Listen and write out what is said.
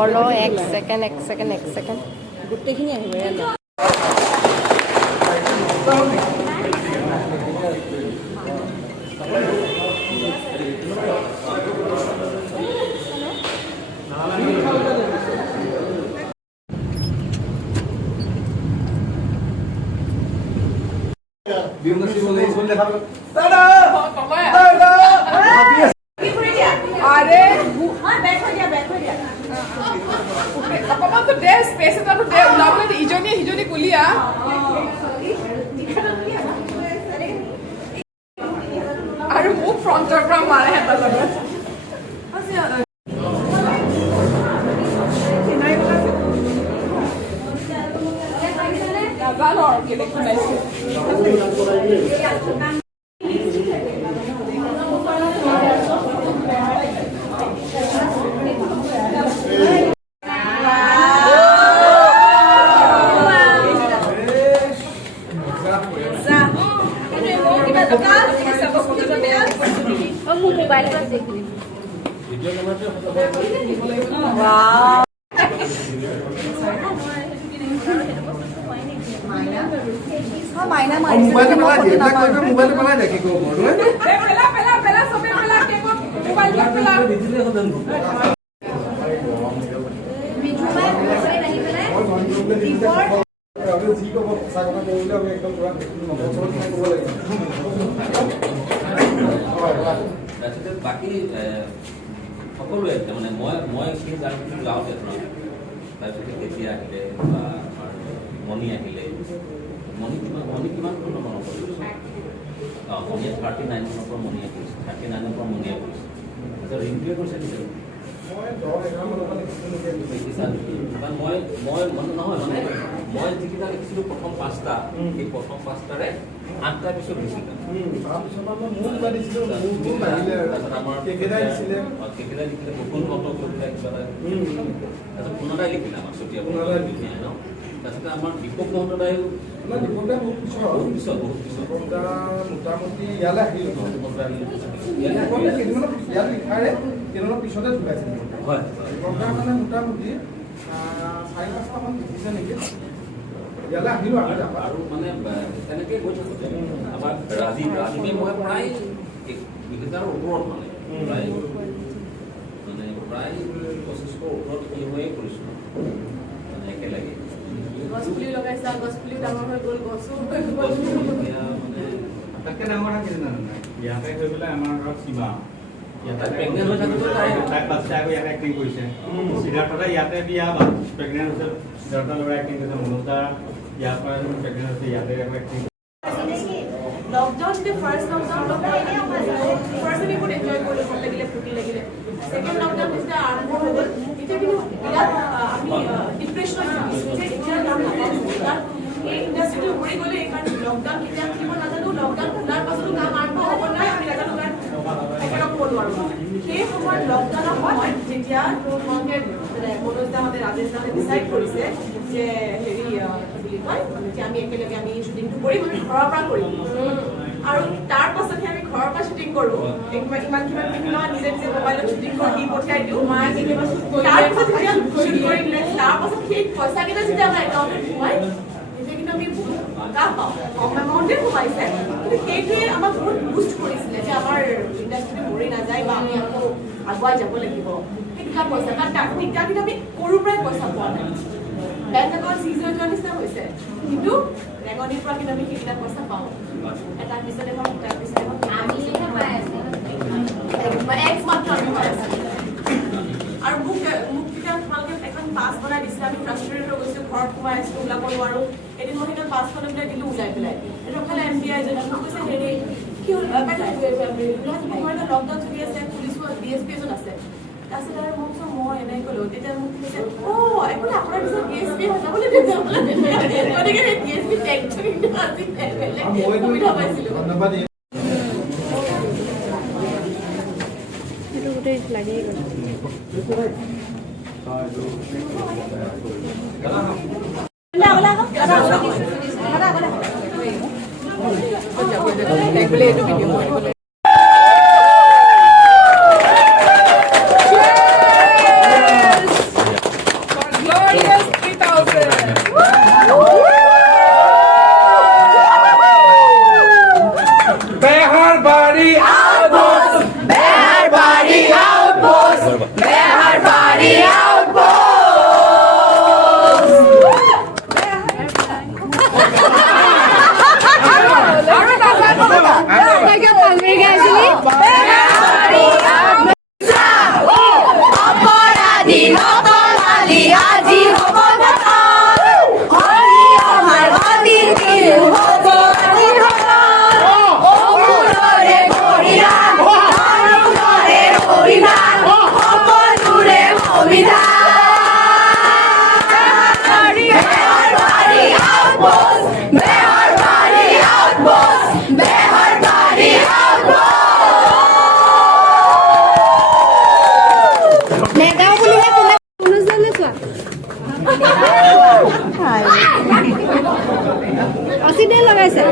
এক ছেকেণ্ড গোটেইখিনি আহিব ইয়াত। ইজনী সিজনী কুলিয়া আৰু মোক ফ্ৰণ্টৰ পৰা মাৰে এটা লগত নাজানো আৰু কেলে শুনাইছো বাকী সকলোৱে মানে মই সেই গাঁৱতে তাৰপিছতে কেতিয়া আহিলে বা মণি আহিলে মণি কিমান মনত কৰিছে মণিয়ে 39 পৰা মণিয়ে কৰিছে 39 পৰা মণিয়ে কৰিছে ৰিভিউ কৰিছে নেকি মই যিকেইটা লিখিছিলোঁ প্ৰথম 5টা সেই প্ৰথম 5টাৰে 8টা পিছত লিখিছিলোঁ কেকেইটা লিখিলে বকুল মত কৰি পেলাই কিবা তাৰপিছত পুনৰাই লিখিলে আমাৰ চতিয়া ন তাৰপিছতে আমাৰ দীপক মহন্তদায় বহুত পিছত মোটামুটি ইয়ালৈ আহিলোঁ পিছতে ঢুকাইছিল হয় মানে মোটামুটি 4-5টামান লিখিছে নেকি ইয়ালৈ আহিলোঁ আৰু মানে তেনেকৈ গৈ থাকোঁতে আমাৰ ৰাজীৱে মই প্ৰায় 1,000ৰ ওপৰত মানে প্ৰায় 2500ৰ ওপৰত কি হৈয়ে কৰিছোঁ মানে একেলগে গছপুলি লগাইছা গছপুলি ডাঙৰ হৈ গ'ল গছো হৈ গ'ল মানে তাতকৈ ডাঙৰ থাকে জানো ইয়াতে হৈ পেলাই আমাৰ ঘৰত সীমা তাইক বাচ্চা আকৌ ইয়াতে এক্টিং কৰিছে সিদ্ধাৰ্থ ইয়াতে বিয়া প্ৰেগনেণ্ট হৈছে সিদ্ধাৰ্থ ল'ৰা এক্টিং কৰিছে মনোজা ইয়াৰ পৰা প্ৰেগনেণ্ট হৈছে ইয়াতে আকৌ এক্টিং লকডাউন যে ফাৰ্ষ্ট লকডাউন বহুত এনজয় কৰিলোঁ ভাল লাগিলে ফূৰ্তি লাগিলে ছেকেণ্ড লকডাউন যেতিয়া আৰম্ভ হৈ গ'ল এতিয়া কিন্তু বিৰাট আমি ডিপ্ৰেশ্যনত যে এতিয়া কাম নাপাওঁ এই ইণ্ডাষ্ট্ৰিটো উভৰি গ'লে এইকাৰণে লকডাউন কেতিয়া খুলিব নাজানো লকডাউন খোলাৰ পাছতো কাম আৰম্ভ হ'ব নাই আমি নাজানো কাৰণ একেলগ ক'ব নোৱাৰোঁ সেই সময়ত লকডাউনৰ সময়ত যেতিয়া তোমালোকে মনোজ দাহঁতে ৰাজেশ দাহঁতে ডিচাইড কৰিছে যে হেৰি বুলি কয় যে আমি একেলগে আমি শ্বুটিংটো কৰিম ঘৰৰ পৰা কৰিম আৰু তাৰ পাছতহে আমি ঘৰৰ পৰা শ্বুটিং কৰোঁ ইমান কিমান নিজে নিজে মোবাইলত শ্বুটিং কৰি দি পঠিয়াই দিওঁ মায়ে কেতিয়াবা তাৰপাছত যেতিয়া শ্বুট কৰি দিলে তাৰপাছত সেই পইচাকেইটা যেতিয়া আমাৰ একাউণ্টত সোমাই তেতিয়া কিন্তু আমি কাম পাওঁ কম এমাউণ্টে সোমাইছে কিন্তু সেইটোৱে আমাক বহুত বুষ্ট কৰিছিলে যে আমাৰ ইণ্ডাষ্ট্ৰিটো মৰি নাযায় বা আমি আকৌ আগুৱাই যাব লাগিব সেইকেইটা পইচা কাৰণ তেতিয়া কিন্তু আমি সৰুৰ পৰাই পইচা পোৱা নাই বেংক একাউণ্ট চিজ হৈ যোৱাৰ নিচিনা হৈছে কিন্তু ৰেকৰ্ডিৰ পৰা কিন্তু আমি সেইকেইটা পইচা পাওঁ এটাৰ পিছতে হওক তাৰ পিছতে হওক আমি একমাত্ৰ আমি পাই আছোঁ আৰু মোক তেতিয়া তোমালোকে এখন পাছ বনাই দিছিলে আমি ফ্ৰাষ্ট্ৰেটেড হৈ গৈছোঁ ঘৰত সোমাই আছোঁ ওলাব নোৱাৰোঁ এদিন মই সেইখন পাছখন উলিয়াই দিলোঁ ওলাই পেলাই এইফালে MDI এজনে মোক কৈছে হেৰি কি হ'ল লকডাউন চলি আছে পুলিচো DSP এজন আছে তাৰপিছত আৰু মোক মই এনেকৈ ক'লোঁ তেতিয়া মোক কৈছে একো নাই আপোনাৰ পিছত DSP হৈ যাবলৈ গতিকে সেই DSP টেগটো কিন্তু আজি সুবিধা পাইছিলোঁ লাগিয়ে গ'ল এইটো ভিডিঅ' নেগাও বুলিহে কোনে অনুজনে চোৱা অচিদে লগাইছে